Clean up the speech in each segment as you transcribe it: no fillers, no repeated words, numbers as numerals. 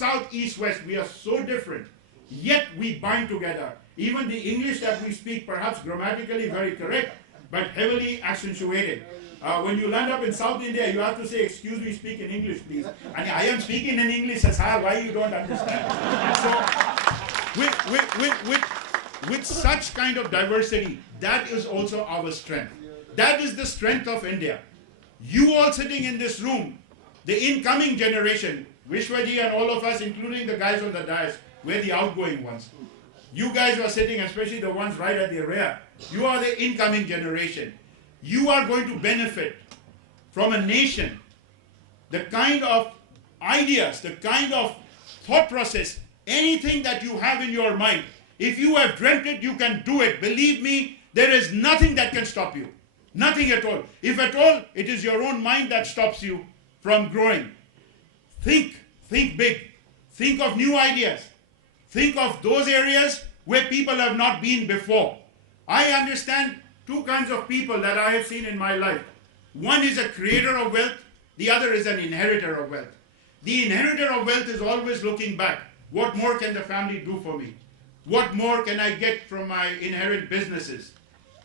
north, south, east, west, we are so different, yet we bind together. Even the English that we speak, perhaps grammatically very correct, but heavily accentuated. When you land up in South India, you have to say, excuse me, speak in English, please. And I am speaking in English, sir, why you don't understand? So, with such kind of diversity, that is also our strength. That is the strength of India. You all sitting in this room, the incoming generation, Vishwaji and all of us, including the guys on the dais, we're the outgoing ones. You guys are sitting, especially the ones right at the rear, you are the incoming generation. You are going to benefit from a nation, the kind of ideas, the kind of thought process, anything that you have in your mind. If you have dreamt it, you can do it. Believe me, there is nothing that can stop you. Nothing at all. If at all, it is your own mind that stops you from growing. Think big. Think of new ideas. Think of those areas where people have not been before. I understand two kinds of people that I have seen in my life. One is a creator of wealth, the other is an inheritor of wealth. The inheritor of wealth is always looking back. What more can the family do for me? What more can I get from my inherent businesses?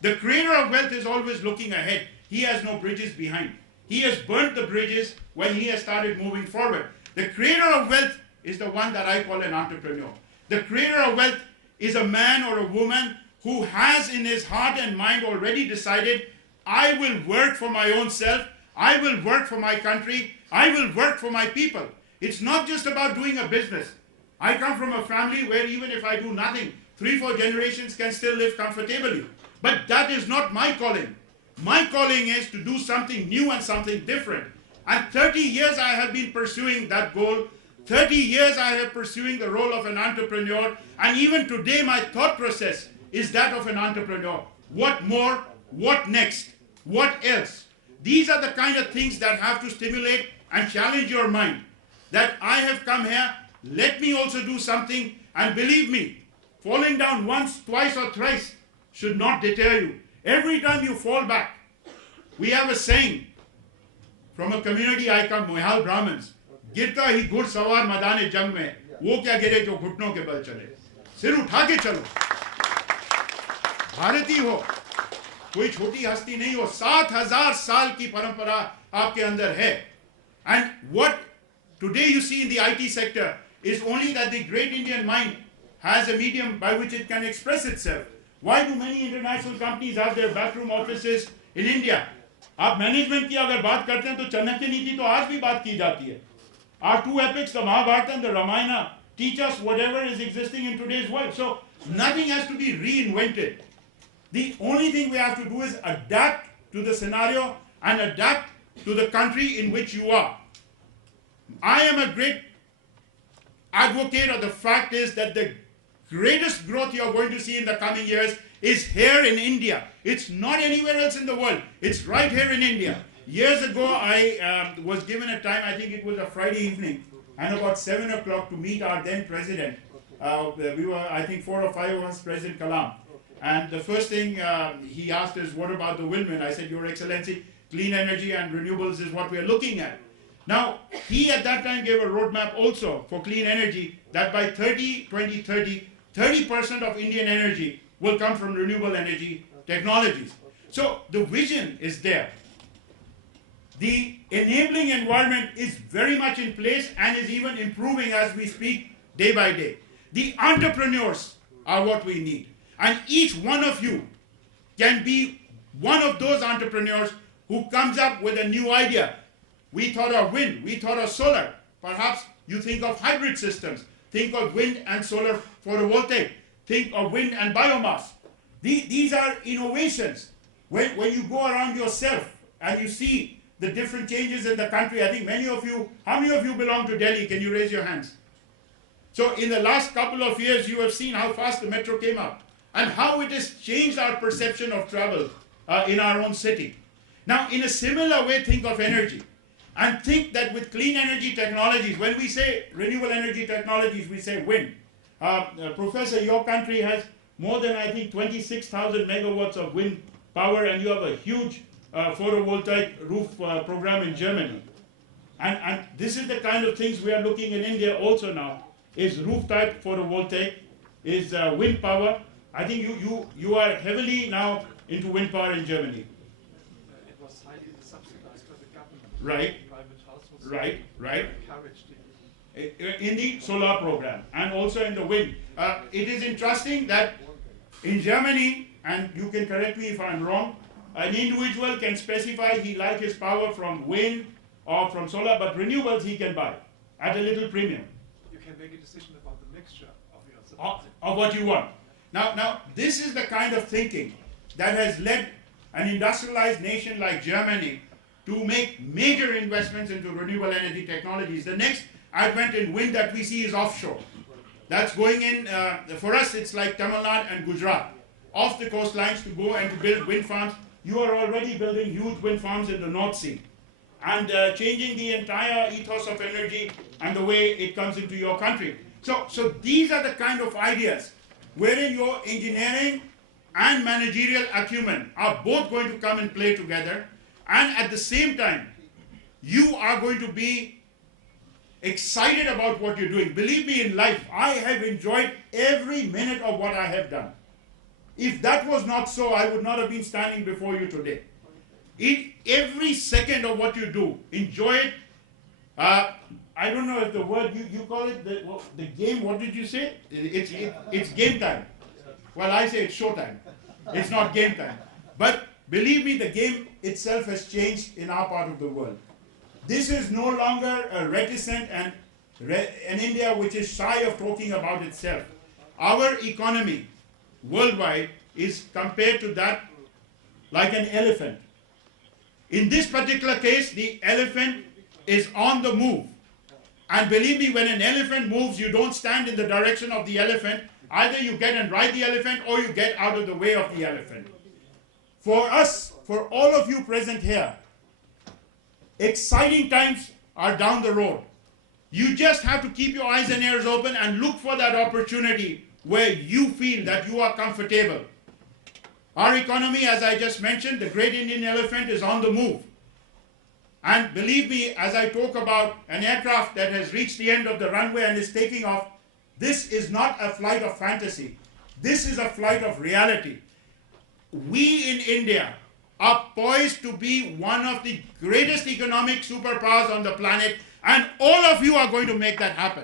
The creator of wealth is always looking ahead. He has no bridges behind. He has burnt the bridges when he has started moving forward. The creator of wealth is the one that I call an entrepreneur. The creator of wealth is a man or a woman who has in his heart and mind already decided, I will work for my own self, I will work for my country, I will work for my people. It's not just about doing a business. I come from a family where even if I do nothing, 3-4 generations can still live comfortably. But that is not my calling. My calling is to do something new and something different. And 30 years I have been pursuing that goal. 30 years I have pursuing the role of an entrepreneur. And even today my thought process is that of an entrepreneur. What more? What next? What else? These are the kind of things that have to stimulate and challenge your mind. That I have come here, let me also do something. And believe me, falling down once, twice or thrice should not deter you. Every time you fall back, we have a saying from a community I come, Mohal Brahmins, गिरता ही घुड़सवार मैदान जंग में वो क्या गिरे जो घुटनों के बल चले सिर उठा के चलो भारतीय हो कोई छोटी हस्ती नहीं हो 7000 साल की परंपरा आपके अंदर है and what today you see in the IT sector is only that the great Indian mind has a medium by which it can express itself. Why do many international companies have their backroom offices in India? आप management की अगर बात करते हैं तो चाणक्य नीति तो आज भी बात की जाती है. Our two epics, the Mahabharata and the Ramayana, teach us whatever is existing in today's world. So nothing has to be reinvented. The only thing we have to do is adapt to the scenario and adapt to the country in which you are. I am a great advocate of the fact is that the greatest growth you are going to see in the coming years is here in India. It's not anywhere else in the world. It's right here in India. Years ago, I was given a time, I think it was a Friday evening, and about 7 o'clock to meet our then president. We were, I think, 4 or 5 of us, President Kamal. And the first thing he asked is, what about the windmill? I said, Your Excellency, clean energy and renewables is what we are looking at. Now, he at that time gave a roadmap also for clean energy that by 2030, 30% of Indian energy will come from renewable energy technologies. So the vision is there. The enabling environment is very much in place and is even improving as we speak day by day. The entrepreneurs are what we need. And each one of you can be one of those entrepreneurs who comes up with a new idea. We thought of wind, we thought of solar. Perhaps you think of hybrid systems. Think of wind and solar photovoltaic. Think of wind and biomass. These are innovations. When you go around yourself and you see the different changes in the country, I think many of you, how many of you belong to Delhi? Can you raise your hands? So in the last couple of years, you have seen how fast the metro came up and how it has changed our perception of travel in our own city. Now, in a similar way, think of energy. And think that with clean energy technologies, when we say renewable energy technologies, we say wind. Professor, your country has more than, I think, 26,000 megawatts of wind power, and you have a huge photovoltaic roof program in Germany. And this is the kind of things we are looking in India also now, is roof-type photovoltaic, is wind power. I think you are heavily now into wind power in Germany. It was highly subsidized by the government. Right. Private households. Right. Encouraged it. In the solar program and also in the wind. It is interesting that in Germany, and you can correct me if I'm wrong, an individual can specify he likes his power from wind or from solar, but renewables he can buy at a little premium. You can make a decision about the mixture of your supply. Of what you want. Now, this is the kind of thinking that has led an industrialized nation like Germany to make major investments into renewable energy technologies. The next advent in wind that we see is offshore. That's going in, for us it's like Tamil Nadu and Gujarat, off the coastlines to go and to build wind farms. You are already building huge wind farms in the North Sea and changing the entire ethos of energy and the way it comes into your country. So these are the kind of ideas wherein your engineering and managerial acumen are both going to come and play together, and at the same time you are going to be excited about what you're doing. Believe me, in life I have enjoyed every minute of what I have done. If that was not so, I would not have been standing before you today. In every second of what you do, enjoy it. I don't know if the word you call it the game. What did you say? It's game time. Well, I say it's show time. It's not game time. But believe me, the game itself has changed in our part of the world. This is no longer a reticent and an India which is shy of talking about itself. Our economy worldwide is compared to that like an elephant. In this particular case, the elephant is on the move. And believe me, when an elephant moves, you don't stand in the direction of the elephant. Either you get and ride the elephant or you get out of the way of the elephant. For us, for all of you present here, exciting times are down the road. You just have to keep your eyes and ears open and look for that opportunity where you feel that you are comfortable. Our economy, as I just mentioned, the great Indian elephant is on the move. And believe me, as I talk about an aircraft that has reached the end of the runway and is taking off, this is not a flight of fantasy. This is a flight of reality. We in India are poised to be one of the greatest economic superpowers on the planet, and all of you are going to make that happen.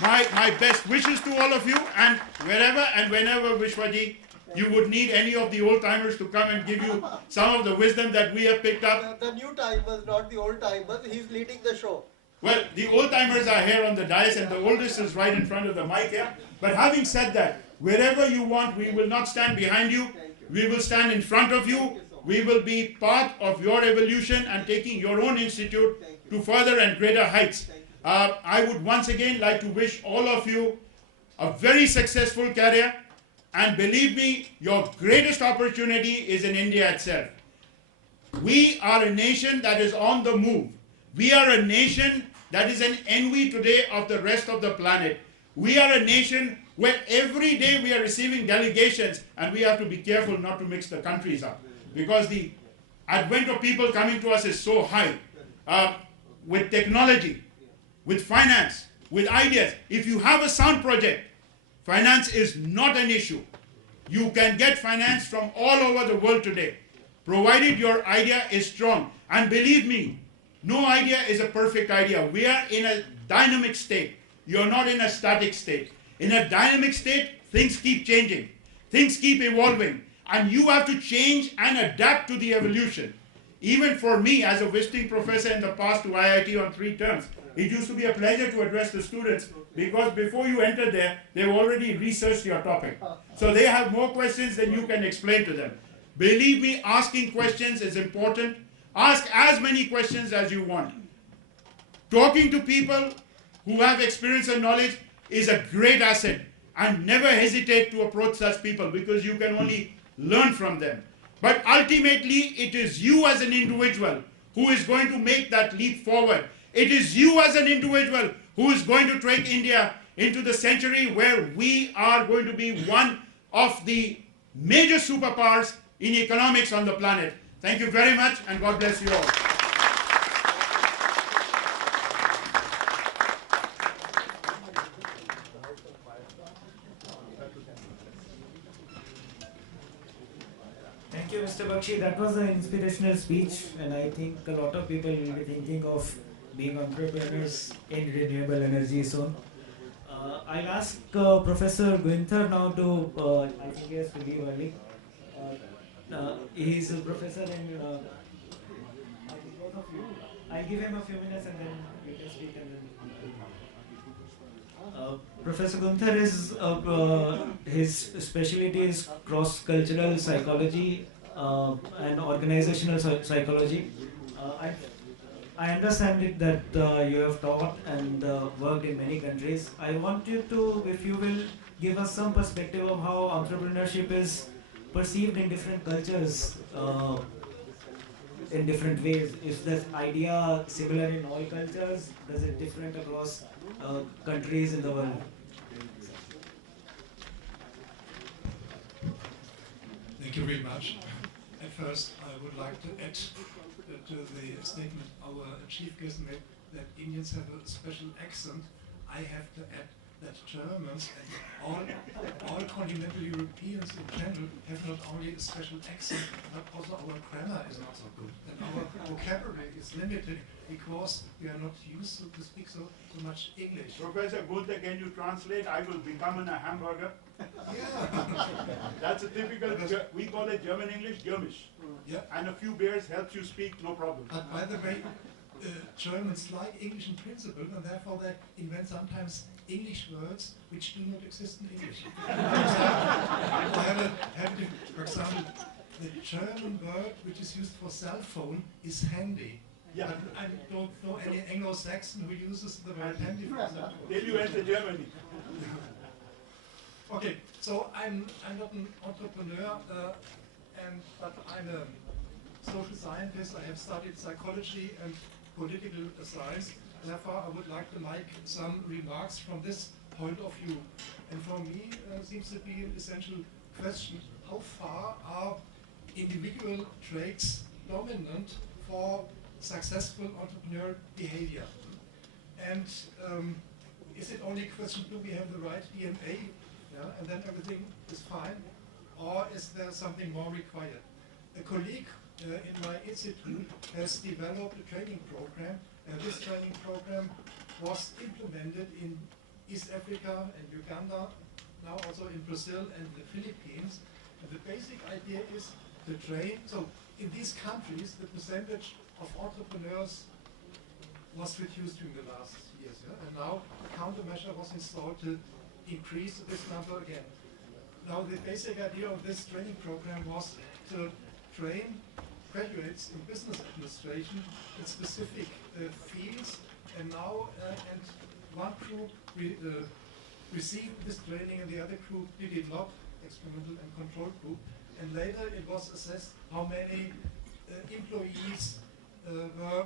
My best wishes to all of you, and wherever and whenever, Vishwaji, you would need any of the old-timers to come and give you some of the wisdom that we have picked up. The new-timers, not the old-timers. He's leading the show. Well, the old-timers are here on the dais, and the oldest is right in front of the mic here. But having said that, wherever you want, we will not stand behind you. We will stand in front of you. We will be part of your evolution and taking your own institute to further and greater heights. I would once again like to wish all of you a very successful career. And believe me, your greatest opportunity is in India itself. We are a nation that is on the move. We are a nation that is an envy today of the rest of the planet. We are a nation where every day we are receiving delegations, and we have to be careful not to mix the countries up, because the advent of people coming to us is so high. With technology, with finance, with ideas. If you have a sound project, finance is not an issue. You can get finance from all over the world today, provided your idea is strong. And believe me, no idea is a perfect idea. We are in a dynamic state. You're not in a static state. In a dynamic state, things keep changing. Things keep evolving. And you have to change and adapt to the evolution. Even for me, as a visiting professor in the past to IIT on 3 terms, it used to be a pleasure to address the students, because before you enter there, they've already researched your topic. So they have more questions than you can explain to them. Believe me, asking questions is important. Ask as many questions as you want. Talking to people who have experience and knowledge is a great asset, and never hesitate to approach such people, because you can only learn from them. But ultimately, it is you as an individual who is going to make that leap forward. It is you as an individual who is going to take India into the century where we are going to be one of the major superpowers in economics on the planet. Thank you very much, and God bless you all. you, Mr. Bakshi. That was an inspirational speech, and I think a lot of people will be thinking of being entrepreneurs in renewable energy soon. I'll ask Professor Guenther now to, I think he has to leave early. He's a professor in, I think both of you. I'll give him a few minutes and then you can speak and then. Professor Guenther is, his specialty is cross-cultural psychology and organizational psychology. I understand it that you have taught and worked in many countries. I want you to, if you will, give us some perspective of how entrepreneurship is perceived in different cultures in different ways. Is this idea similar in all cultures? Does it different across countries in the world? Thank you very much. At first, I would like to add to the statement our chief guest made that Indians have a special accent. I have to add that Germans and all continental Europeans in general have not only a special accent, but also our grammar is not so good. And our vocabulary is limited because we are not used to speak so much English. Professor Guenther, can you translate? I will become a hamburger. Yeah. That's a typical, we call it German English, Germisch. Yeah. And a few beers helps you speak, no problem. But by the way, Germans like English in principle, and therefore they invent sometimes English words which do not exist in English. For example, the German word which is used for cell phone is handy. Yeah. But I don't know any Anglo-Saxon who uses the word handy for cell phone. Till you enter Germany. Okay, so I'm not an entrepreneur, but I'm a social scientist. I have studied psychology and political science. Therefore, I would like to make some remarks from this point of view. And for me, seems to be an essential question: how far are individual traits dominant for successful entrepreneurial behavior? And is it only a question: do we have the right DNA? Yeah, and then everything is fine, or is there something more required? A colleague in my institute has developed a training program, and this training program was implemented in East Africa and Uganda, now also in Brazil and the Philippines. And the basic idea is to train. So in these countries, the percentage of entrepreneurs was reduced during the last years, yeah? And now a countermeasure was installed to increase this number again. Now the basic idea of this training program was to train graduates in business administration in specific fields, and now and one group received this training and the other group did it not, experimental and control group, and later it was assessed how many employees were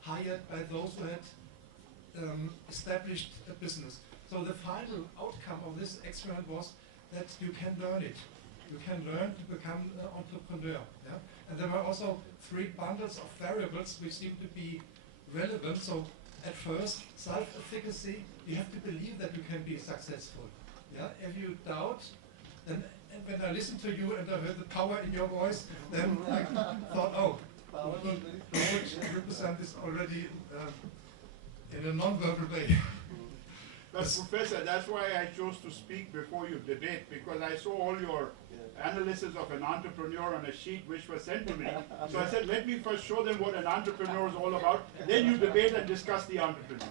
hired by those who had established a business. So the final outcome of this experiment was that you can learn it. You can learn to become an entrepreneur. Yeah? And there were also 3 bundles of variables which seem to be relevant. So at first, self-efficacy, you have to believe that you can be successful. Yeah? If you doubt, then when I listened to you and I heard the power in your voice, then I thought, oh, he would represent this already in a non-verbal way. But Professor, that's why I chose to speak before you debate, because I saw all your analysis of an entrepreneur on a sheet which was sent to me. So I said, let me first show them what an entrepreneur is all about, then you debate and discuss the entrepreneur.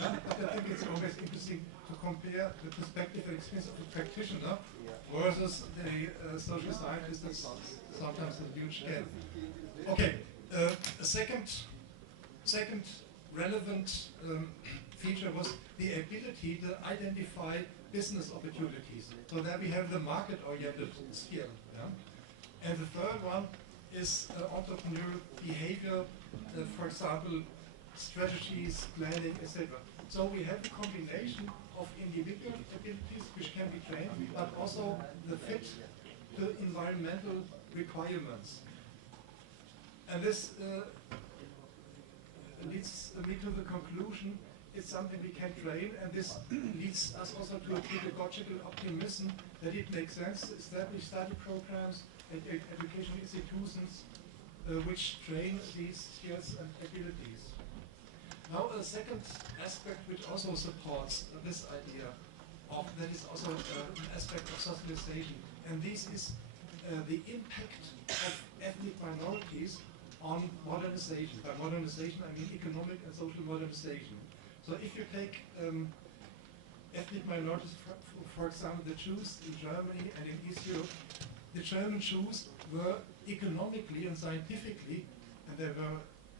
I think it's always interesting to compare the perspective and experience of a practitioner versus the social scientist. That's sometimes a huge gap. Okay, a second relevant feature was the ability to identify business opportunities. So there we have the market-oriented skill. Yeah? And the third one is entrepreneurial behavior, for example, strategies, planning, etc. So we have a combination of individual abilities which can be trained, but also the fit to environmental requirements. And this leads me to the conclusion it's something we can train, and this leads us also to a pedagogical optimism that it makes sense to establish study programs educational institutions which train these skills and abilities. Now a second aspect which also supports this idea that is also an aspect of socialization, and this is the impact of ethnic minorities on modernization. By modernization I mean economic and social modernization. So if you take ethnic minorities, for example the Jews in Germany and in East Europe, the German Jews were economically and scientifically, and they were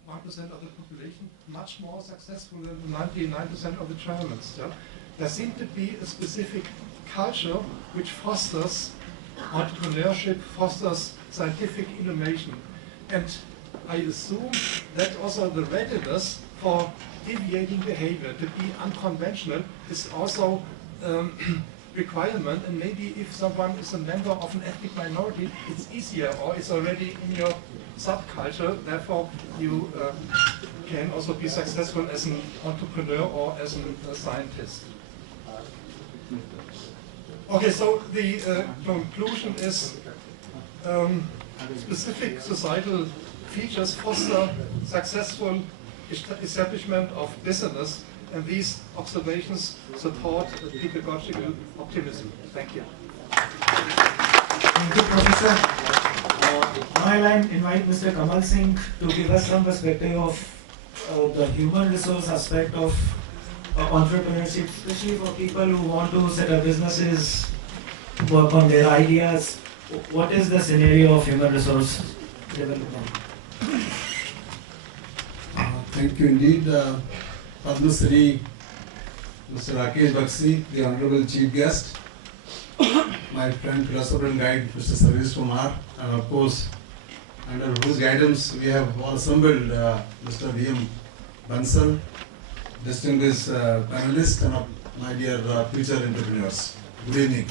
1% of the population, much more successful than the 99% of the Germans. Yeah? There seemed to be a specific culture which fosters entrepreneurship, fosters scientific innovation. And I assume that also the readiness for deviating behavior, to be unconventional, is also requirement. And maybe if someone is a member of an ethnic minority, it's easier, or it's already in your subculture, therefore you can also be successful as an entrepreneur or as a scientist. Okay, so the conclusion is specific societal features foster successful establishment of business, and these observations support pedagogical optimism. Thank you. Thank you, Professor. Now I'll invite Mr. Kamal Singh to give us some perspective of the human resource aspect of entrepreneurship, especially for people who want to set up businesses, work on their ideas. What is the scenario of human resource development? Thank you indeed, Padma Shree, Mr. Rakesh Bakshi, the Honorable Chief Guest, my friend, philosopher and guide, Mr. Sarvesh Kumar, and of course, under whose guidance we have all assembled Mr. V.M. Bansal, distinguished panelists, and my dear future entrepreneurs. Good evening.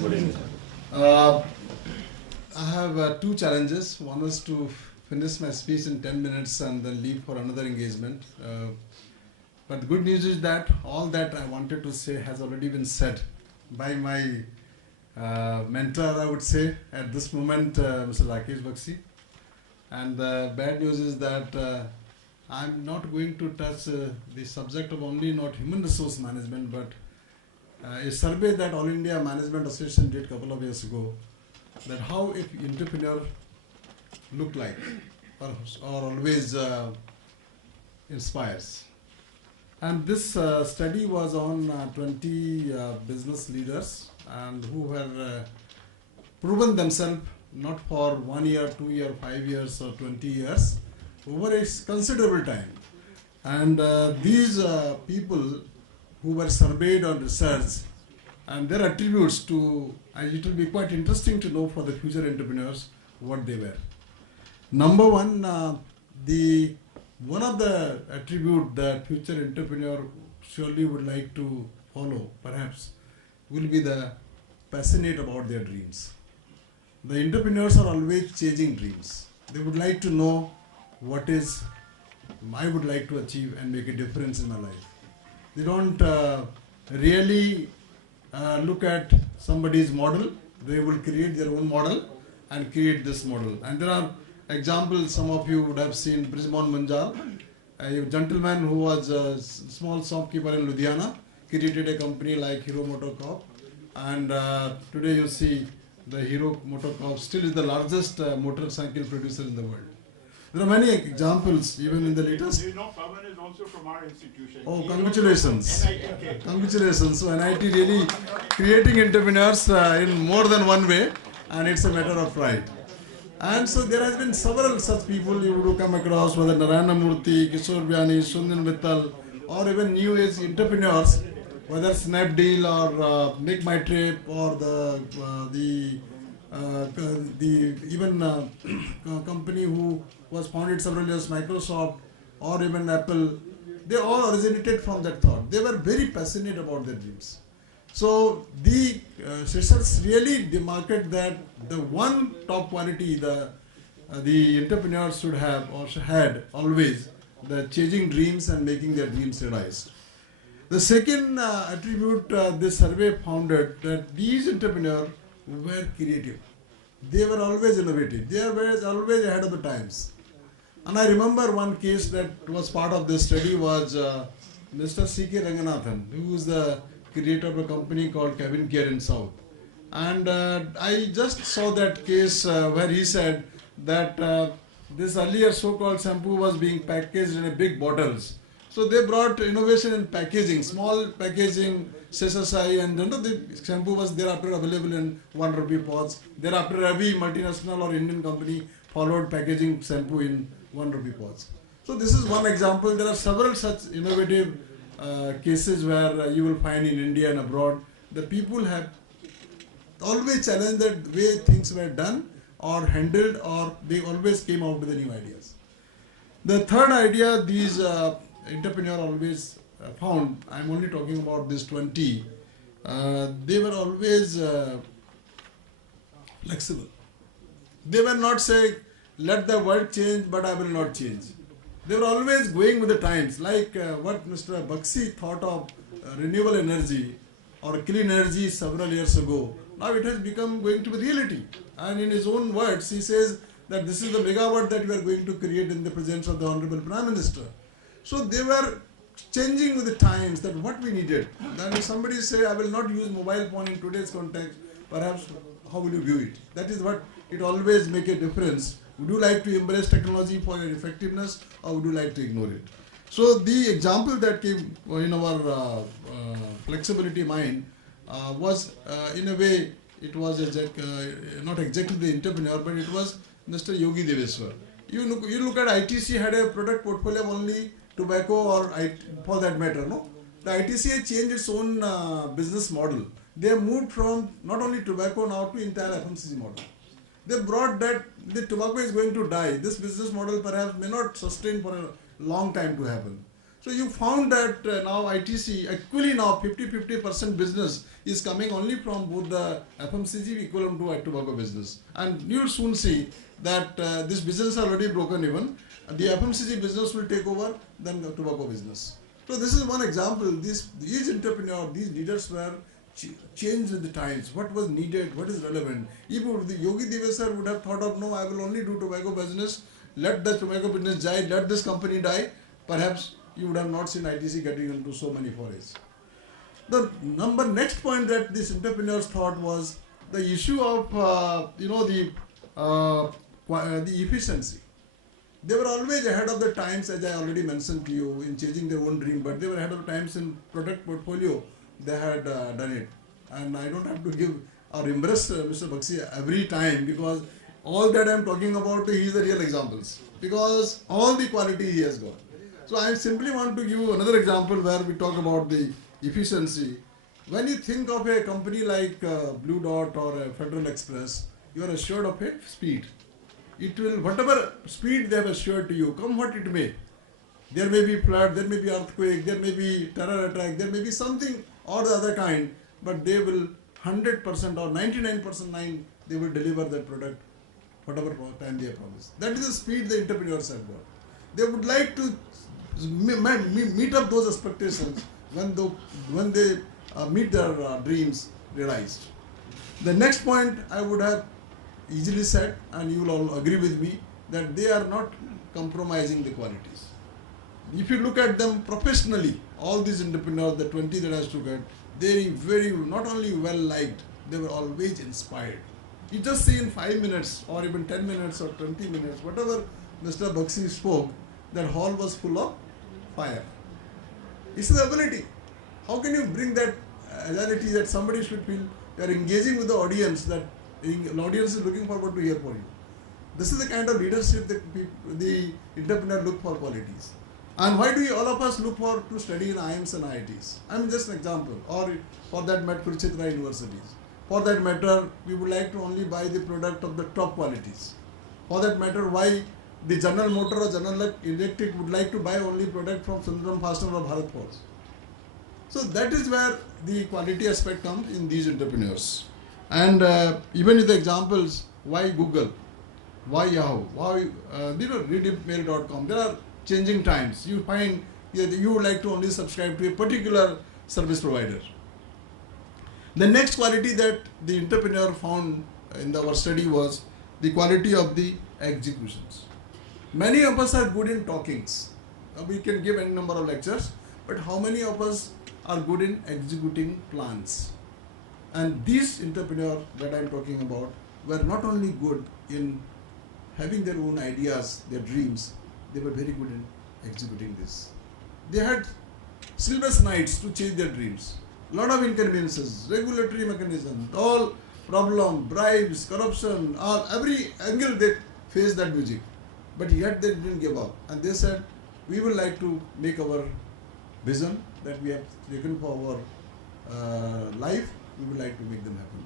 Good evening. I have two challenges. One is to finish my speech in 10 minutes and then leave for another engagement. But the good news is that all that I wanted to say has already been said by my mentor, I would say, at this moment, Mr. Rakesh Bakshi. And the bad news is that I'm not going to touch the subject of only not human resource management, but a survey that All India Management Association did a couple of years ago, that how if entrepreneur look like or always inspires. And this study was on 20 business leaders and who were proven themselves not for 1 year, 2 year, 5 years or 20 years, over a considerable time. And these people who were surveyed on research and their attributes to, it will be quite interesting to know for the future entrepreneurs what they were. Number one, one of the attribute that future entrepreneur surely would like to follow, perhaps, will be the passionate about their dreams. The entrepreneurs are always chasing dreams. They would like to know what is I would like to achieve and make a difference in my life. They don't really look at somebody's model. They will create their own model and create this model. And there are examples, some of you would have seen Brisbane Munjal, a gentleman who was a small shopkeeper in Ludhiana, created a company like Hero Motocorp, and today you see the Hero Motocorp still is the largest motorcycle producer in the world. There are many examples, even in the latest. You know, Pavan is also from our institution. Oh, congratulations. NITK. Congratulations. So NIT really creating entrepreneurs in more than one way, and it's a matter of pride. And so there has been several such people you would come across, whether Narayana Murthy, Kishore Vyani, Sunil Mittal, or even new age entrepreneurs, whether Snapdeal or Make My Trip or the company who was founded several years, Microsoft, or even Apple, they all originated from that thought. They were very passionate about their dreams. So the research really demarcated that the one top quality the entrepreneurs should have or had always, the chasing dreams and making their dreams realized. The second attribute this survey found that these entrepreneurs were creative. They were always innovative. They were always ahead of the times. And I remember one case that was part of this study was Mr. C.K. Ranganathan, who is the creator of a company called Cabin Care in South. And I just saw that case where he said that this earlier so-called shampoo was being packaged in a big bottles. So they brought innovation in packaging, small packaging, sachet, and the shampoo was thereafter available in 1 rupee pots. Thereafter every multinational or Indian company followed packaging shampoo in 1 rupee pots. So this is one example. There are several such innovative cases where you will find in India and abroad. The people have always challenged the way things were done or handled, or they always came out with the new ideas. The third idea these entrepreneurs always found, I'm only talking about this 20, they were always flexible. They were not saying, let the world change, but I will not change. They were always going with the times, like what Mr. Bakshi thought of renewable energy or clean energy several years ago. Now it has become going to be reality. And in his own words, he says that this is the megawatt that we are going to create in the presence of the Honorable Prime Minister. So they were changing with the times, that what we needed. Then if somebody say, I will not use mobile phone in today's context, perhaps how will you view it? That is what it always make a difference. Would you like to embrace technology for your effectiveness, or would you like to ignore it? So the example that came in our flexibility mind was in a way, it was not exactly the entrepreneur, but it was Mr. Yogi Deveswar. You look at ITC had a product portfolio of only tobacco, or for that matter, no? The ITC had changed its own business model. They moved from not only tobacco now to entire FMCG model. They brought that the tobacco is going to die. This business model perhaps may not sustain for a long time to happen. So you found that now ITC, actually now 50% business is coming only from both the FMCG equivalent to a tobacco business. And you will soon see that this business is already broken even. The FMCG business will take over than the tobacco business. So this is one example. These entrepreneurs, these leaders were changed with the times. What was needed, what is relevant. If the Yogi Deveswar would have thought of, no, I will only do tobacco business, let the tobacco business die, let this company die, perhaps you would have not seen ITC getting into so many forays. The next point that these entrepreneurs thought was the issue of the efficiency. They were always ahead of the times, as I already mentioned to you, in chasing their own dream, but they were ahead of the times in product portfolio. They had done it. And I don't have to give or impress Mr. Bakshi every time, because all that I am talking about, he is the real examples, because all the quality he has got. So I simply want to give you another example where we talk about the efficiency. When you think of a company like Blue Dot or Federal Express, you are assured of a speed. It will, whatever speed they have assured to you, come what it may. There may be flood, there may be earthquake, there may be terror attack, there may be something or the other kind, but they will 100% or 99% they will deliver that product whatever time they have promised. That is the speed the entrepreneurs have got. They would like to meet up those expectations when they meet their dreams realized. The next point I would have easily said, and you will all agree with me, that they are not compromising the qualities. If you look at them professionally, all these entrepreneurs, the 20 that I took at, they very not only well liked, they were always inspired. You just see in 5 minutes or even 10 minutes or 20 minutes, whatever Mr. Bakshi spoke, that hall was full of fire. It's the ability. How can you bring that agility that somebody should feel you are engaging with the audience, that the audience is looking forward to hear from you. This is the kind of leadership that the entrepreneur look for qualities. And why do all of us look for to study in IIMs and IITs? I mean, just an example. Or for that matter, Kurukshetra universities. For that matter, we would like to only buy the product of the top qualities. For that matter, why the General Motor or General Electric would like to buy only product from Sundaram Fastener or Bharat Forge. So that is where the quality aspect comes in these entrepreneurs. And even with the examples, why Google, why Yahoo, why readmail.com, there are changing times. You find you would like to only subscribe to a particular service provider. The next quality that the entrepreneur found in our study was the quality of the executions. Many of us are good in talkings. We can give any number of lectures, but how many of us are good in executing plans? And these entrepreneurs that I'm talking about were not only good in having their own ideas, their dreams, they were very good in executing this. They had sleepless nights to chase their dreams. Lot of inconveniences, regulatory mechanisms, all problem, bribes, corruption, all every angle they faced that music. But yet they didn't give up. And they said, we would like to make our vision that we have taken for our life, we would like to make them happen.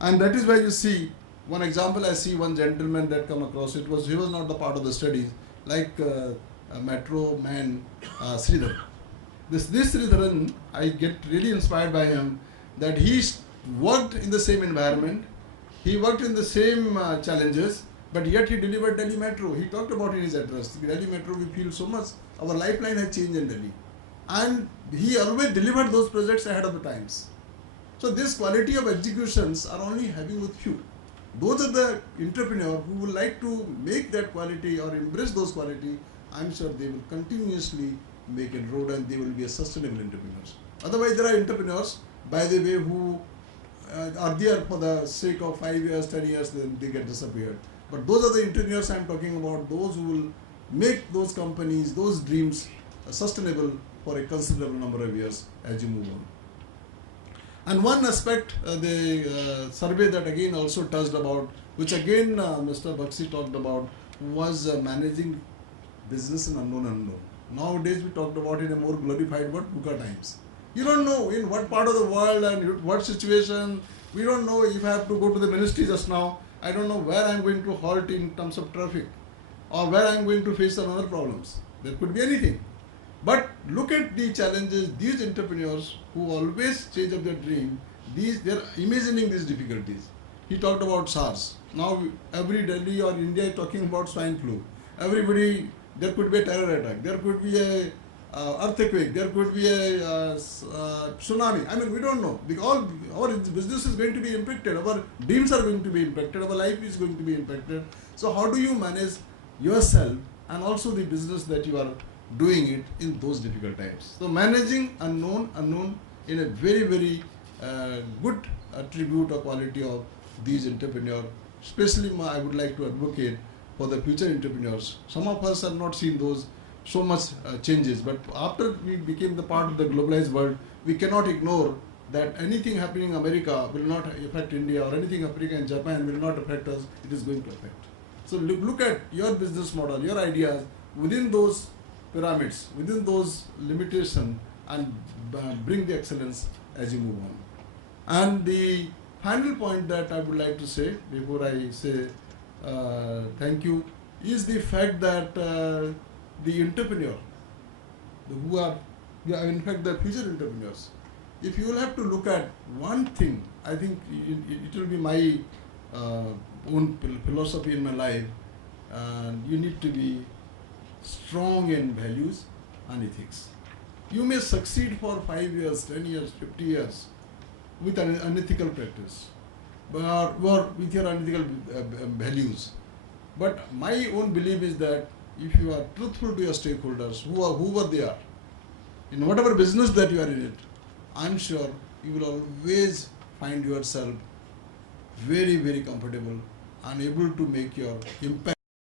And that is why you see, one example, I see one gentleman that come across, he was not the part of the studies, like a metro man, Sridhar. This Sridharan, I get really inspired by him, that he worked in the same environment, he worked in the same challenges, but yet he delivered Delhi Metro. He talked about in his address, Delhi Metro, we feel so much, our lifeline has changed in Delhi. And he always delivered those projects ahead of the times. So this quality of executions are only having with few. Those are the entrepreneurs who would like to make that quality or embrace those quality. I'm sure they will continuously make it road and they will be a sustainable entrepreneurs. Otherwise, there are entrepreneurs, by the way, who are there for the sake of 5 years, 10 years, then they get disappeared. But those are the entrepreneurs I'm talking about, those who will make those companies, those dreams sustainable for a considerable number of years as you move on. And one aspect, the survey that again also touched about, which again Mr. Bakshi talked about, was managing business in unknown. Nowadays we talked about in a more glorified word, VUCA times. You don't know in what part of the world and what situation. We don't know if I have to go to the ministry just now. I don't know where I'm going to halt in terms of traffic or where I'm going to face some other problems. There could be anything. But look at the challenges, these entrepreneurs who always change up their dream, they're imagining these difficulties. He talked about SARS. Now every Delhi or India is talking about swine flu. Everybody, there could be a terror attack, there could be a earthquake, there could be a tsunami. I mean, we don't know. Our business is going to be impacted, our dreams are going to be impacted, our life is going to be impacted. So how do you manage yourself and also the business that you are doing it in those difficult times? So managing unknown in a very, very good attribute or quality of these entrepreneurs. Especially I would like to advocate for the future entrepreneurs. Some of us have not seen those so much changes, but after we became the part of the globalized world, we cannot ignore that anything happening in America will not affect India, or anything happening in Japan will not affect us. It is going to affect. So look at your business model, your ideas within those pyramids, within those limitations, and bring the excellence as you move on. And the final point that I would like to say before I say thank you is the fact that the entrepreneur, who are in fact the future entrepreneurs, if you will have to look at one thing, I think it will be my own philosophy in my life, you need to be strong in values and ethics. You may succeed for 5 years, 10 years, 50 years with an unethical practice or with your unethical values. But my own belief is that if you are truthful to your stakeholders, whoever they are, in whatever business that you are in it, I'm sure you will always find yourself very, very comfortable and able to make your impact